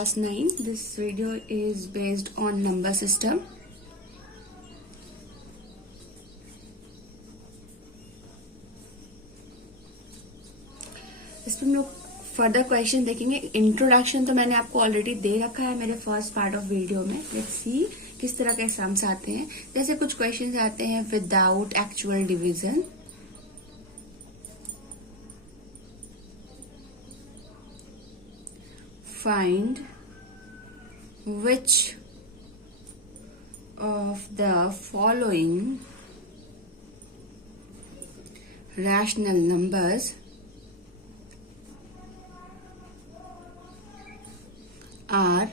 class 9. This video is based on number system. इसमें हम लोग फर्दर क्वेश्चन देखेंगे. इंट्रोडक्शन तो मैंने आपको ऑलरेडी दे रखा है मेरे फर्स्ट पार्ट ऑफ वीडियो में. लेट्स सी किस तरह के सम्स आते हैं. जैसे कुछ क्वेश्चंस आते हैं without actual division, find which of the following rational numbers are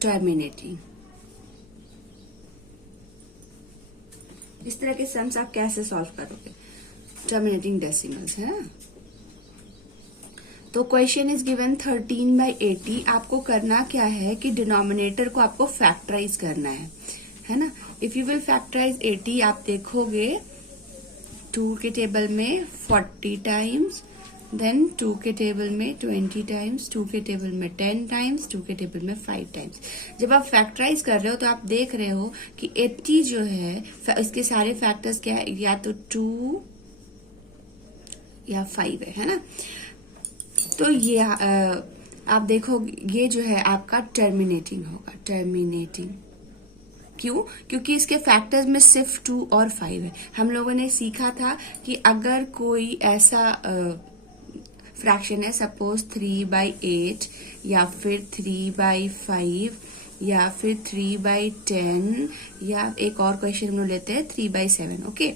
terminating. इस तरह के सम्स आप कैसे सॉल्व करोगे? टर्मिनेटिंग डेसिमल्स है ना. तो क्वेश्चन इज गिवन 13/80. आपको करना क्या है कि डिनोमिनेटर को आपको फैक्टराइज करना है ना. इफ यू विल फैक्टराइज 80, आप देखोगे 2 के टेबल में 40 टाइम्स, देन 2 के टेबल में 20 टाइम्स, 2 के टेबल में 10 टाइम्स, 2 के टेबल में 5 टाइम्स. जब आप फैक्टराइज कर रहे हो तो आप देख रहे हो कि 80 जो है इसके सारे फैक्टर्स क्या है, या तो 2 या 5 है ना. तो ये आप देखो ये जो है आपका टर्मिनेटिंग होगा. टर्मिनेटिंग क्यों? क्योंकि इसके फैक्टर्स में सिर्फ 2 और 5 है. हम लोगों ने सीखा था कि अगर कोई ऐसा फ्रैक्शन है, सपोज 3/8 या फिर 3/5 या फिर 3/10, या एक और क्वेश्चन हम लोग लेते हैं 3/7. ओके,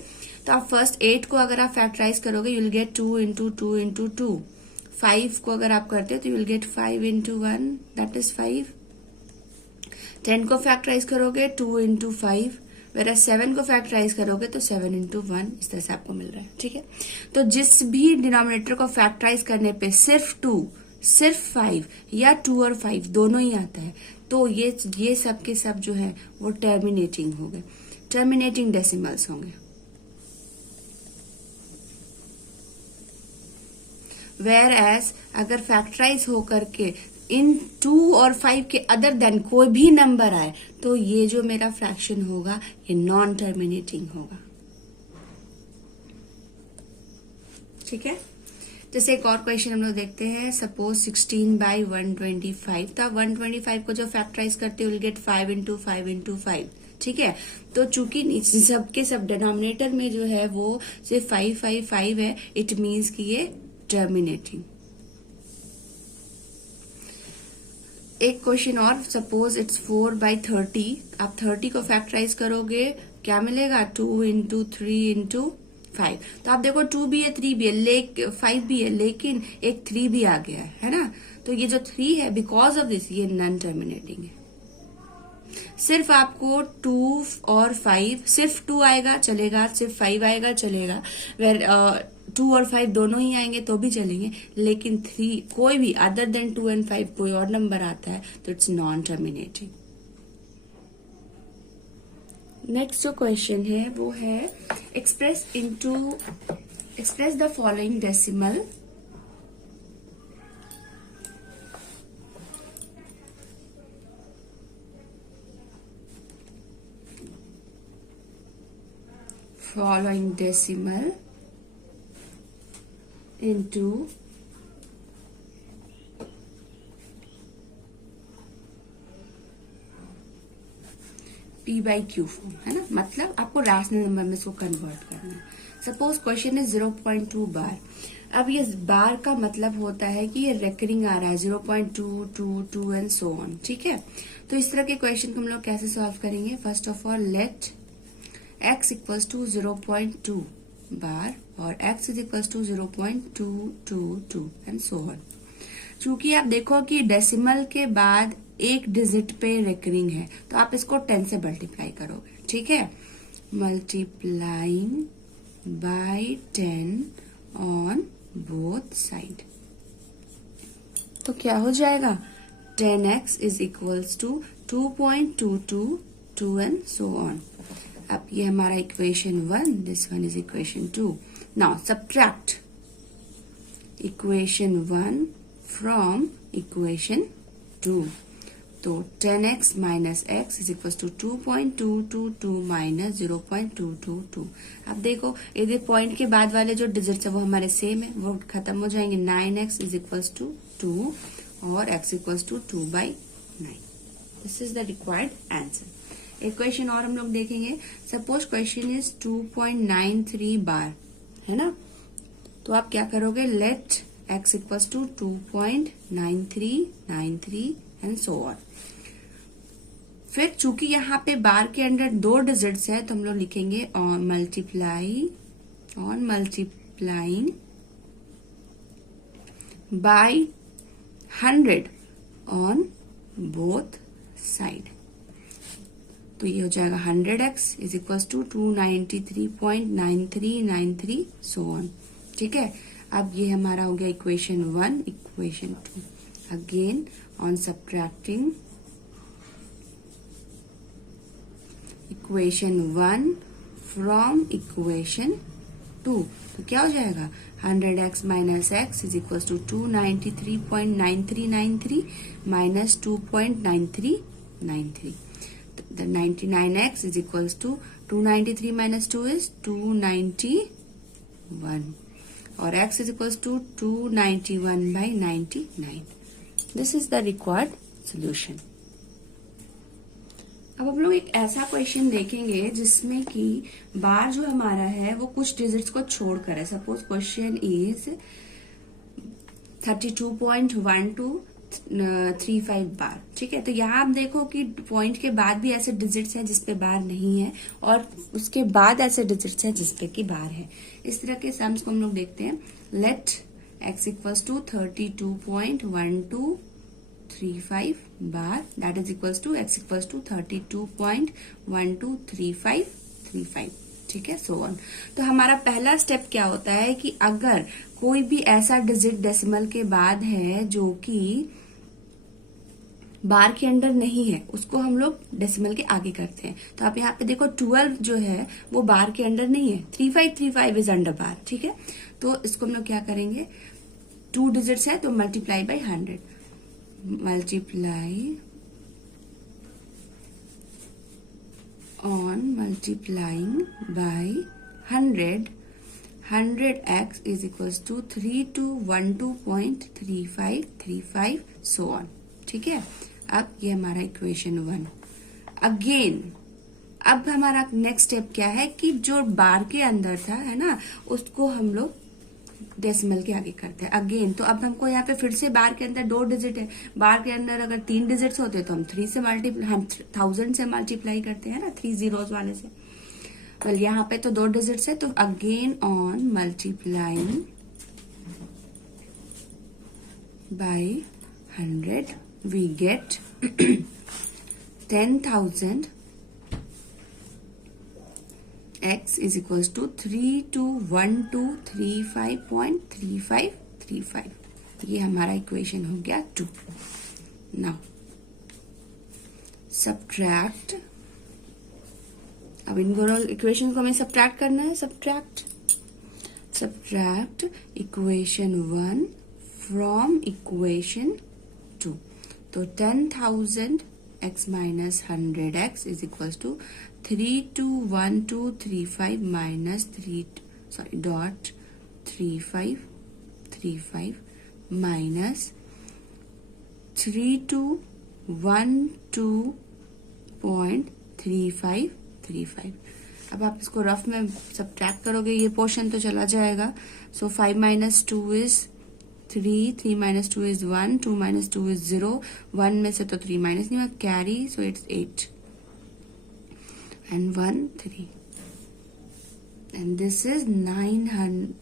तो आप फर्स्ट 8 को अगर आप फैक्टराइज करोगे you will get 2 into 2 into 2. 5 को अगर आप करते हो तो you will get 5 into 1, that is 5. 10 को फैक्टराइज करोगे 2 इंटू 5, वेरा 7 को फैक्टराइज करोगे तो 7 इंटू 1. इस तरह से आपको मिल रहा है. ठीक है, तो जिस भी डिनोमिनेटर को फैक्टराइज करने पे सिर्फ 2, सिर्फ 5 या 2 और 5 दोनों ही आता है, तो ये सब के सब जो है वो टर्मिनेटिंग हो गए, टर्मिनेटिंग डेसिमल्स होंगे. वेयर एज अगर फैक्टराइज हो करके इन 2 और 5 के अदर देन कोई भी नंबर आए तो ये जो मेरा फ्रैक्शन होगा ये नॉन टर्मिनेटिंग होगा. ठीक है, जैसे एक और क्वेश्चन हम लोग देखते हैं. सपोज 16/125. तो आप 125 को जो फैक्टराइज करते हो विल गेट 5 इंटू 5 इंटू 5. ठीक है, तो चूंकि सबके सब डिनोमिनेटर में जो है वो सिर्फ 5 5 5 है, इट मीन्स कि ये टर्मिनेटिंग. एक क्वेश्चन और, सपोज इट्स 4/30. आप 30 को फैक्टराइज करोगे क्या मिलेगा? 2 इंटू 3 इंटू 5. तो आप देखो 2 भी है, 3 भी है, 5 भी है, लेकिन एक 3 भी आ गया है ना. तो ये जो 3 है बिकॉज ऑफ दिस ये नॉन टर्मिनेटिंग है. सिर्फ आपको 2 और 5, सिर्फ 2 आएगा चलेगा, सिर्फ 5 आएगा चलेगा, वेर 2 और 5 दोनों ही आएंगे तो भी चलेंगे, लेकिन 3 कोई भी अदर देन 2 एंड 5 कोई और नंबर आता है तो इट्स नॉन टर्मिनेटिंग. नेक्स्ट जो क्वेश्चन है वो है express the following decimal into p/q form है ना. मतलब आपको रैशनल नंबर में इसको कन्वर्ट करना है. सपोज क्वेश्चन है 0.2 बार. अब ये बार का मतलब होता है कि ये रेकरिंग आ रहा है 0.2 2 2 एंड सो ऑन. ठीक है, तो इस तरह के क्वेश्चन को हम लोग कैसे सॉल्व करेंगे? First of all let x equals to 0.2 bar और x is equals to 0.222 and so on. चूंकि आप देखो कि डेसिमल के बाद एक डिजिट पे रेकरिंग है तो आप इसको 10 से मल्टीप्लाई करोगे. ठीक है, multiplying by 10 on both side. तो क्या हो जाएगा? 10x is equals to 2.222 and so on. अब ये हमारा equation 1, this one is equation 2. Now subtract equation 1 from equation 2। तो 10x minus x is equal to 2.222 minus 0.222। अब देखो यदि पॉइंट के बाद वाले जो डिजिट्स है वो हमारे सेम है, वो खत्म हो जाएंगे। 9x इज इक्वल टू 2 और x equal to 2/9। This is the required answer. एक क्वेश्चन और हम लोग देखेंगे। सपोज क्वेश्चन इज 2.93 बार, है ना। तो आप क्या करोगे, let x equal to 2.9393 and so on. फिर चूंकि यहाँ पे बार के अंदर 2 डिजिट्स है तो हम लोग लिखेंगे on multiplying by 100 on both side. तो ये हो जाएगा 100x is equal to 293.9393 so on. ठीक है, अब ये हमारा हो गया equation 1। Equation 2 again on subtracting equation 1 from equation 2, तो क्या हो जाएगा 100x minus x is equal to 293.9393 minus 2.9393। The 99x is equals to 293 minus 2 is 291 और x is equals to 291/99। This is the required solution। अब हम लोग एक ऐसा क्वेश्चन देखेंगे जिसमें कि बार जो हमारा है वो कुछ डिजिट्स को छोड़कर है। सपोज क्वेश्चन इज 32.1235 बार। ठीक है, तो यहाँ आप देखो कि पॉइंट के बाद भी ऐसे डिजिट्स हैं जिसपे बार नहीं है और उसके बाद ऐसे डिजिट्स हैं जिसपे की बार है। इस तरह के सम्स को हम लोग देखते हैं। Let x equals to 32.1235 bar, that is equals to x equals to 32.123535। ठीक है, सो ऑन। तो हमारा पहला स्टेप क्या होता है कि अगर कोई भी ऐसा डिजिट डेसिमल के बाद है जो कि बार के अंदर नहीं है, उसको हम लोग डेसिमल के आगे करते हैं। तो आप यहाँ पे देखो 12 जो है वो बार के अंदर नहीं है, 3535 इज अंडर बार। ठीक है, तो इसको हम लोग क्या करेंगे, 2 डिजिट्स है तो multiply by 100, multiply on multiplying by 100, 100x is equals to 3212.3535 so on। ठीक है, अब ये हमारा इक्वेशन 1। अगेन अब हमारा नेक्स्ट स्टेप क्या है कि जो बार के अंदर था, है ना, उसको हम लोग डेसिमल के आगे करते हैं। अगेन तो अब हमको यहाँ पे फिर से बार के अंदर 2 डिजिट है। बार के अंदर अगर 3 डिजिट्स होते तो हम 3 से हम 1000 से मल्टीप्लाई करते हैं ना, 3 zeros वाले से। वेल यहाँ पे तो 2 डिजिट्स है तो again on multiplying by 100 we get 10,000 x is equals to 321235.3535। ये हमारा इक्वेशन हो गया 2। नाउ सब्ट्रैक्ट, अब इन दोनों इक्वेशन को हमें सब्ट्रैक्ट करना है। Subtract equation 1 from equation 2। तो 10,000 x minus 100x is equals to 321235 minus 3535 minus 3212.3535। अब आप इसको रफ में सब्ट्रैक्ट करोगे, ये पोर्शन तो चला जाएगा। सो 5 minus 2 is 3, 3 minus 2 is 1, 2 minus 2 is 0, 1 में से तो 3 माइनस नहीं हुआ, carry, so it's 8 and 1 3 and this is 900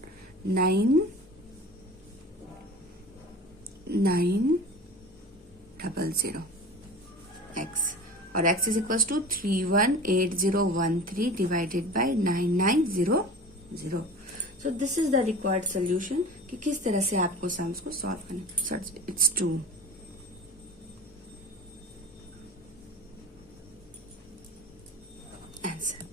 x और x is equals to 318013 divided by 9900। So this is the required solution कि किस तरह से आपको सम्स को सॉल्व करना। So it's 2। आंसर।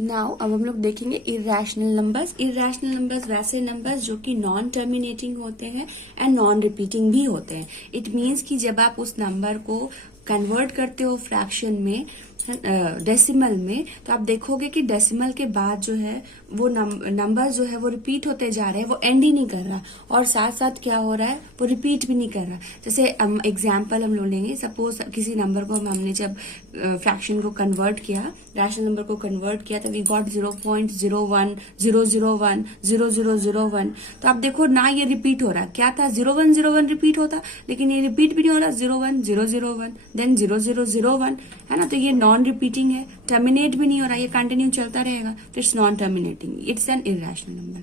नाउ अब हम लोग देखेंगे इरेशनल नंबर्स। इरेशनल नंबर्स वैसे नंबर्स जो कि नॉन टर्मिनेटिंग होते हैं एंड नॉन रिपीटिंग भी होते हैं। इट मीन्स कि जब आप उस नंबर को कन्वर्ट करते हो फ्रैक्शन में, डेसिमल में, तो आप देखोगे कि डेसिमल के बाद जो है वो नंबर जो है वो रिपीट होते जा रहे हैं, वो एंड ही नहीं कर रहा, और साथ साथ क्या हो रहा है, वो रिपीट भी नहीं कर रहा। जैसे एग्जाम्पल हम लोग लेंगे, सपोज किसी नंबर को हमने जब फ्रैक्शन को कन्वर्ट किया, रैशनल नंबर को कन्वर्ट किया, तो वी गॉट 0.0100100001। तो आप देखो ना ये रिपीट हो रहा, क्या था 0101 रिपीट होता, लेकिन ये रिपीट भी नहीं हो रहा, 01001 देन 0001, है ना। तो ये नॉन रिपीटिंग है, टर्मिनेट भी नहीं हो रहा, ये कंटिन्यू चलता रहेगा, तो it's non terminating, it's an irrational number.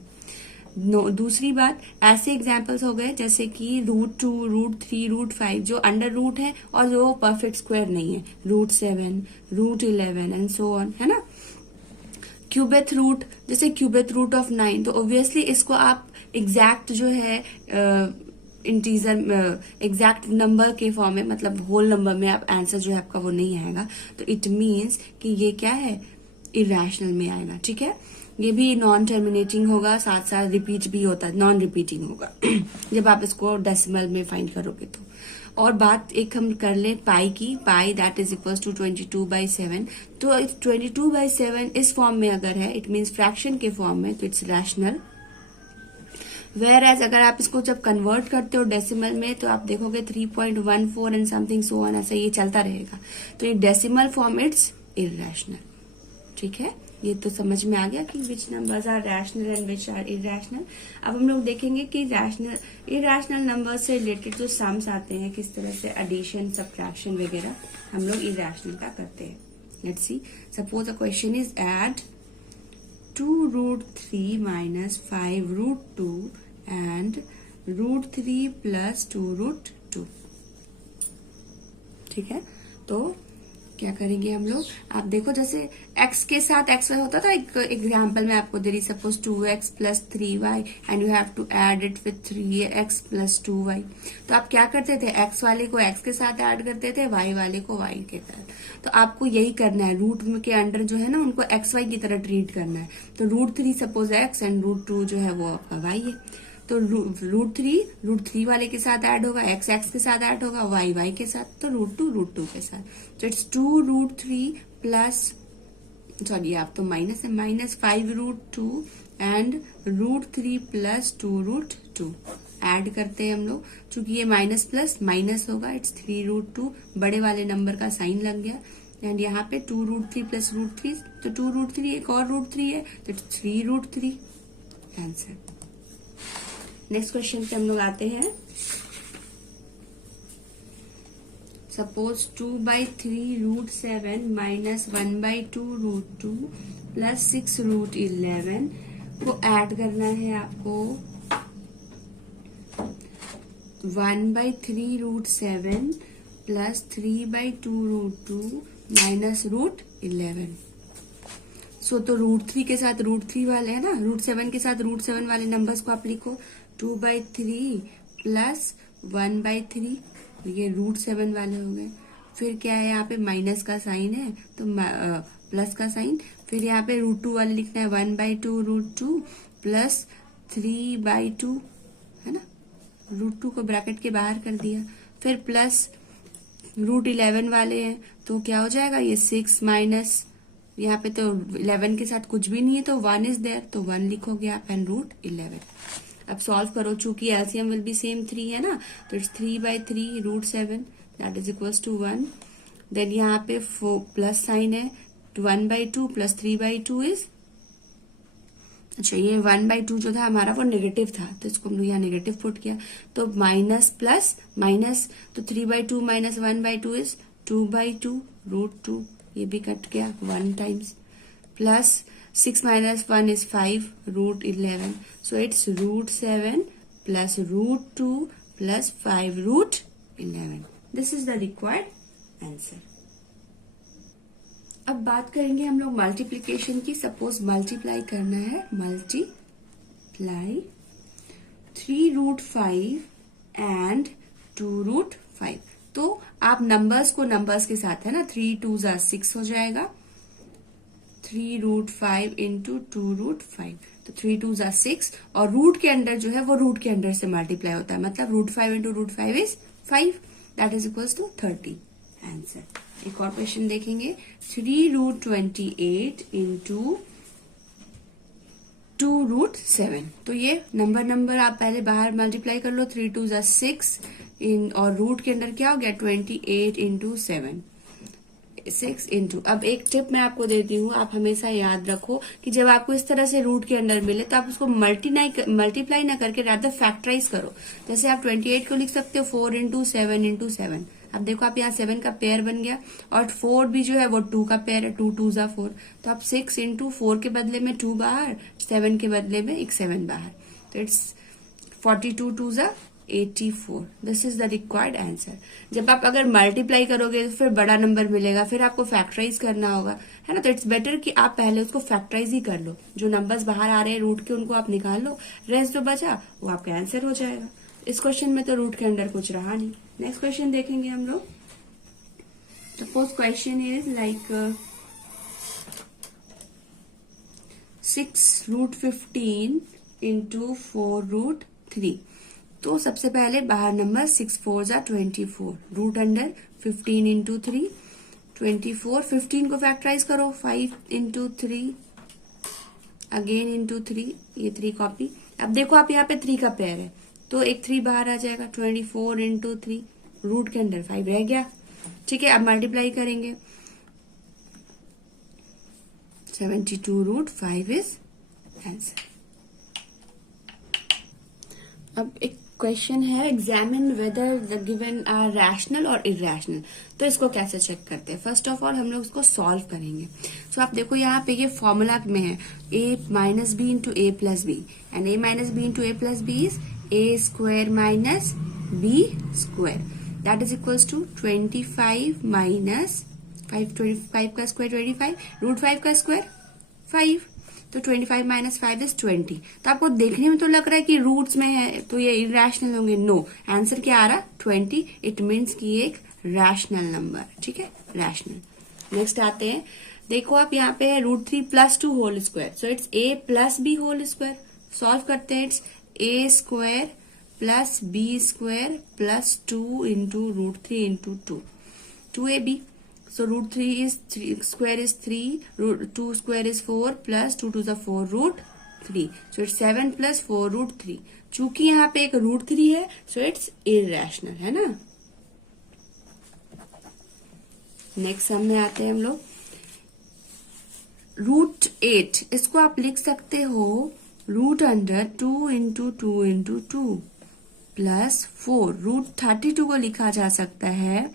दूसरी बात, ऐसे एग्जाम्पल्स हो गए जैसे कि √2, √3, √5 जो अंडर रूट है और जो परफेक्ट स्क्वायर नहीं है, √7, √11 एंड सो ऑन, है ना। क्यूबेथ रूट, जैसे क्यूबेथ रूट ऑफ 9, तो ऑब्वियसली इसको आप एग्जैक्ट जो है इंटीजर एग्जैक्ट नंबर के फॉर्म में, मतलब होल नंबर में आप आंसर जो है आपका वो नहीं आएगा, तो इट मीन्स कि ये क्या है, इरेशनल में आएगा, ठीक है। ये भी नॉन टर्मिनेटिंग होगा, साथ साथ रिपीट भी होता है, नॉन रिपीटिंग होगा जब आप इसको डेसिमल में फाइंड करोगे तो। और बात एक हम कर ले पाई की, पाई दैट इज इक्वल्स टू 22/7। तो 22/7 इस फॉर्म में अगर है, इट मीन्स फ्रैक्शन के फॉर्म में, तो इट्स रैशनल। वेयर एज अगर आप इसको जब कन्वर्ट करते हो डेसिमल में, तो आप देखोगे 3.14 एंड समथिंग सो ऑन, ऐसा ये चलता रहेगा, तो ये डेसिमल फॉर्म इट्स इरेशनल, ठीक है। ये तो समझ में आ गया कि which numbers are rational and which are irrational. अब हम लोग देखेंगे कि रैशनल इरेशनल नंबर से रिलेटेड जो सम्स आते हैं, किस तरह से एडिशन, सब्ट्रैक्शन वगैरह हम लोग इरेशनल का करते हैं। Let's see, suppose a question is add 2√3 minus 5√2 and √3 plus 2√2, ठीक है। तो क्या करेंगे हम लोग, आप देखो जैसे x के साथ xy होता था, एक एग्जाम्पल में आपको दे रही, suppose 2x plus 3y and you have to add it with 3x plus 2y। तो आप क्या करते थे, x वाले को x के साथ ऐड करते थे, y वाले को y के साथ। तो आपको यही करना है, रूट के अंडर जो है ना उनको xy की तरह ट्रीट करना है। तो √3 सपोज x एंड √2 जो है वो आपका y है, तो √3 वाले के साथ ऐड होगा, x के साथ ऐड होगा, y के साथ, तो √2 के साथ। तो इट्स 2√3 प्लस, सॉरी आप तो माइनस है, -5√2 एंड √3 प्लस 2√2 ऐड करते हैं हम लोग। चूंकि ये माइनस प्लस माइनस होगा, इट्स 3√2, बड़े वाले नंबर का साइन लग गया, एंड यहाँ पे 2√3 प्लस √3, तो 2√3 एक और √3 है, तो इट्स 3√3 आंसर। नेक्स्ट क्वेश्चन पे हम लोग आते हैं। सपोज 2/3√7 minus 1/2√2 प्लस 6√11 को ऐड करना है आपको 1/3√7 प्लस 3/2√2 माइनस √11। सो तो √3 के साथ √3 वाले है ना, √7 के साथ √7 वाले नंबर्स को आप लिखो, 2/3 प्लस 1/3, ये √7 वाले हो गए। फिर क्या है, यहाँ पे माइनस का साइन है तो प्लस का साइन, फिर यहाँ पे √2 वाले लिखना है, 1/2√2 प्लस 3/2, है ना, √2 को ब्रैकेट के बाहर कर दिया, फिर प्लस √11 वाले हैं, तो क्या हो जाएगा, ये 6 माइनस, यहाँ पे तो 11 के साथ कुछ भी नहीं है, तो 1 इज देयर, तो 1 लिखोगे आप, एंड √11। अब सॉल्व करो, चूंकि एलसीएम विल बी सेम 3 है ना, तो it's 3/3√7 that is equals to 1। Then यहाँ पे प्लस साइन है, 1/2 प्लस 3/2 इज, अच्छा ये 1/2 जो था हमारा वो नेगेटिव था, तो इसको हम लोग यहाँ नेगेटिव पुट किया, तो माइनस प्लस माइनस, तो 3/2 माइनस 1/2 इज 2/2√2, ये भी कट गया 1 times, plus 6 minus 1 is 5 √11, so it's √7 plus √2 plus 5 √11. This is the required answer. अब बात करेंगे हम लोग मल्टीप्लीकेशन की। सपोज मल्टीप्लाई करना है, मल्टीप्लाई 3√5 एंड 2√5। तो आप नंबर्स को नंबर्स के साथ, है ना, 3 2 6 हो जाएगा, 3√5 इंटू 2√5, तो 3 2 जा 6, और रूट के अंदर जो है वो रूट के अंदर से मल्टीप्लाई होता है, मतलब √5 into √5 is 5, that is equals to 30 answer. एक और क्वेश्चन देखेंगे, 3√28 इंटू 2√7, तो ये नंबर आप पहले बाहर मल्टीप्लाई कर लो, 3 2 जा 6 और रूट के अंदर क्या हो गया 28 इंटू 7, 6 इंटू। अब एक टिप मैं आपको देती हूँ, आप हमेशा याद रखो कि जब आपको इस तरह से रूट के अंदर मिले तो आप उसको मल्टीप्लाई ना करके रादर फैक्टराइज करो। जैसे आप 28 को लिख सकते हो 4 इंटू 7 इंटू 7। अब देखो आप यहाँ 7 का पेयर बन गया, और 4 भी जो है वो 2 का पेयर है, 2 2 जा 4, तो आप 6 इंटू 4 के बदले में 2 बाहर, 7 के बदले में एक 7 बाहर, तो इट्स 42 2 जा 84। This is the required answer. जब आप अगर मल्टीप्लाई करोगे तो फिर बड़ा नंबर मिलेगा, फिर आपको फैक्टराइज करना होगा, है ना, तो इट्स बेटर कि आप पहले उसको फैक्टराइज ही कर लो। जो नंबर्स बाहर आ रहे हैं रूट के उनको आप निकाल लो, रेस्ट जो बचा वो आपका आंसर हो जाएगा। इस क्वेश्चन में तो रूट के अंदर कुछ रहा नहीं। नेक्स्ट क्वेश्चन देखेंगे हम लोग। Suppose question is like 6√15 into 4√3। तो सबसे पहले बाहर नंबर 6 4 जा 24, रूट अंडर 15 इंटू 3 24, 15 को फैक्टराइज करो, 5 इंटू 3 अगेन इंटू 3, ये 3 कॉपी। अब देखो आप यहाँ पे 3 का पेयर है तो एक 3 बाहर आ जाएगा, 24 इंटू 3, रूट के अंदर 5 रह गया, ठीक है। अब मल्टीप्लाई करेंगे, 72√5 इज आंसर। अब एक क्वेश्चन है, examine whether the given are rational और इरेशनल। तो इसको कैसे चेक करते हैं? फर्स्ट ऑफ ऑल हम लोग इसको सॉल्व करेंगे। सो आप देखो यहाँ पे ये फॉर्मूला में है a minus B into A plus B, and a minus B into A plus B is a square minus b square, that is equals to 25 minus 5, 25 का स्क्वायर 25, √5 का स्क्वायर 5, तो 25 माइनस 5 इज 20। तो आपको देखने में तो लग रहा है कि रूट्स में है तो ये इरेशनल होंगे, नो, आंसर क्या आ रहा 20, इट मीन्स कि ये एक रैशनल नंबर, ठीक है, रैशनल। नेक्स्ट आते हैं, देखो आप यहाँ पे है √3 plus 2 whole square, so it's a plus B whole square. Solve करते हैं, it's a square plus B square plus 2 into √3 into 2, 2ab। So √3 is 3 square is 3, √2 square is 4 plus 2 to the 4 √3. So it's 7 plus 4 √3. चूंकि यहाँ पे एक √3 है, so it's irrational, है ना। Next sum में आते हैं हम लोग, √8, इसको आप लिख सकते हो root under 2 into 2 into 2 plus 4, √32 को लिखा जा सकता है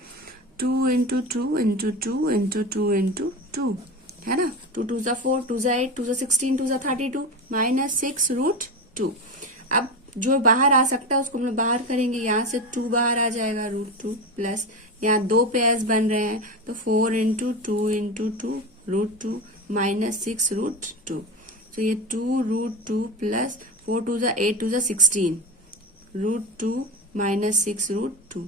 2 इंटू 2 इंटू 2 इंटू 2 इंटू 2, है ना। 2 2 जा 4, 2 जा 8, 2 जा 16, 2 जा 32 माइनस 6 √2। अब जो बाहर आ सकता है उसको हम लोग बाहर करेंगे, यहाँ से 2 बाहर आ जाएगा √2 प्लस यहाँ 2 पेयर्स बन रहे हैं तो 4 इंटू 2 इंटू 2 √2 माइनस 6 √2। तो ये 2 √2 प्लस 4 2 जा 8, 2 जा 16 √2 माइनस 6 √2,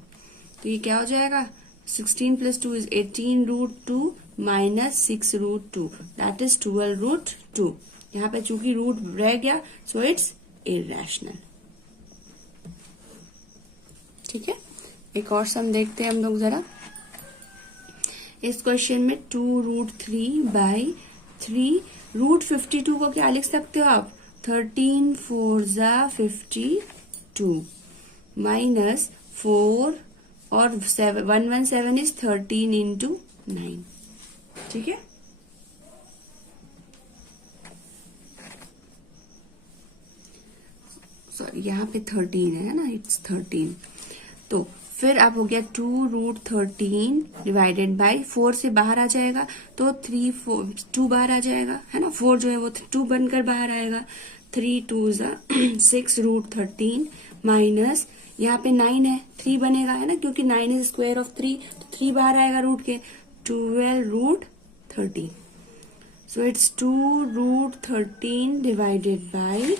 तो ये क्या हो जाएगा 16 plus 2 is 18 √2 minus 6 √2, that is 12 √2। यहाँ पे चूंकि रूट रह गया सो इट्स इरेशनल, ठीक है। एक और सम देखते हैं हम लोग जरा। इस क्वेश्चन में 2√3/3, √52 को क्या लिख सकते हो आप 13 4 जा 52 माइनस 4 और 117 इज 13 इंटू 9, ठीक है। सॉरी यहाँ पे 13 है ना, इट्स 13। तो फिर अब हो गया 2√13 डिवाइडेड बाय 4 से बाहर आ जाएगा तो 2 बाहर आ जाएगा, है ना। 4 जो है वो 2 बनकर बाहर आएगा, 3 2 जा 6 √13 माइनस यहाँ पे 9 है, 3 बनेगा, है ना, क्योंकि 9 इज स्क्वायर ऑफ 3, तो 3 बाहर आएगा रूट के, 12 √13। So it's 2√13 divided by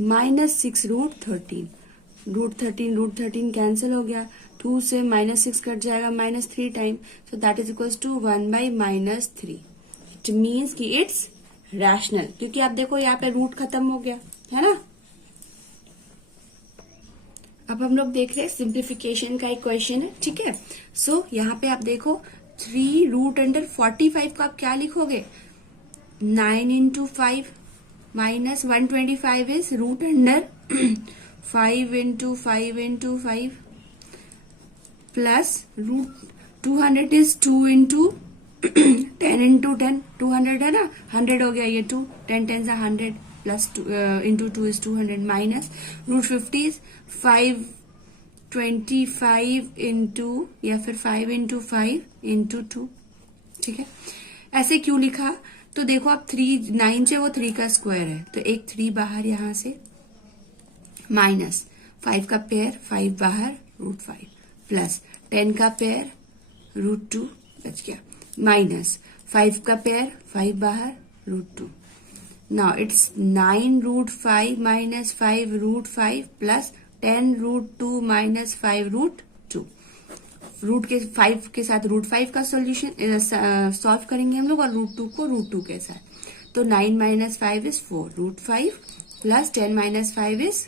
minus 6 √13, √13 cancel हो गया, 2 से -6 कट जाएगा -3 time, so that is equals to 1/-3। It means कि इट्स रैशनल, क्योंकि आप देखो यहाँ पे रूट खत्म हो गया है ना। अब हम लोग देख रहे हैं सिंप्लीफिकेशन का एक क्वेश्चन है, ठीक है। सो यहाँ पे आप देखो 3 रूट अंडर 45 को आप क्या लिखोगे, 9 into 5 minus 125 is root under 5 into 5 into 5 plus root 200 is 2 into 10 into 10, 200 है ना, 100 हो गया ये 2, 10 10 से 100 plus into 2 is 200 minus root 50 is 525 into या फिर 5 इंटू 5 इंटू 2, ठीक है। ऐसे क्यों लिखा, तो देखो आप 3 9 से वो 3 का स्क्वायर है, तो एक 3 बाहर यहां से माइनस 5 का पेयर 5 बाहर रूट 5 प्लस 10 का पेयर रूट 2 बच गया माइनस 5 का पेयर 5 बाहर root 2। Now it's 9 root 5 minus 5 root 5 plus 10 root 2 minus 5 root 2। Root के 5 के साथ रूट 5 का सॉल्यूशन सॉल्व करेंगे हम लोग और रूट 2 को रूट 2 के साथ। तो 9 minus 5 is 4 root 5 plus 10 minus 5 is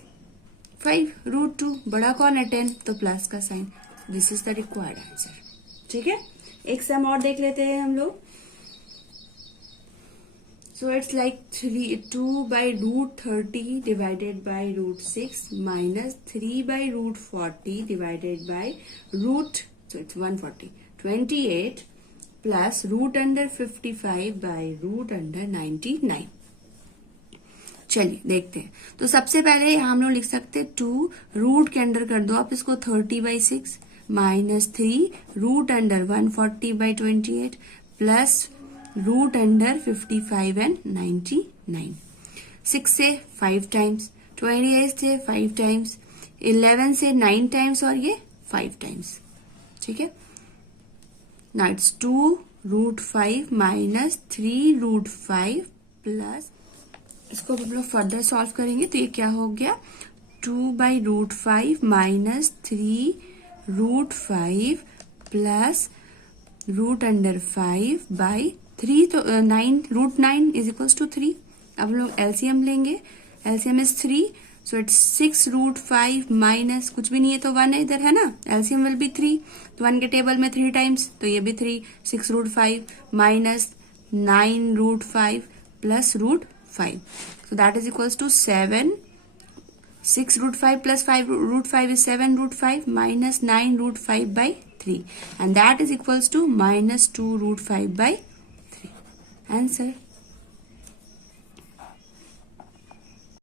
5 root 2। बड़ा कौन है 10, तो प्लस का sign. This is the required answer, ठीक है। एक सम और देख लेते हैं हम लोग। So it's like 2 by root 30 divided by root 6 minus 3 by root 40 divided by root, so it's 140, 28 plus root under 55 by root under 99। चलिए देखते हैं। तो सबसे पहले हम लोग लिख सकते हैं 2 रूट के अंडर कर दो आप इसको 30/6 minus 3 root under 140 by 28 plus root under 55 and 99। 6 से 5 टाइम्स, 28 से 5 टाइम्स, 11 से 9 टाइम्स और ये 5 टाइम्स, ठीक है। Now it's 2 root 5 minus 3 root 5 plus, इसको हम लोग फर्दर सॉल्व करेंगे तो ये क्या हो गया 2 by root 5 minus 3 root 5 plus root under 5 by 3, तो 9 रूट 9 इज इक्वल्स टू 3। अब हम लोग एलसीएम लेंगे, LCM is 3, so it's 6 root 5 minus कुछ भी नहीं है तो 1 है इधर है ना, एलसीएम विल बी 3, तो 1 के टेबल में 3 टाइम्स तो ये भी 3, 6 root 5 minus 9 root 5 plus root 5, so that is equals to 7, 6 root 5 plus 5 root 5 is 7 root 5 minus 9 root 5 by 3 and that is equals to minus 2 root 5 by 3. Answer.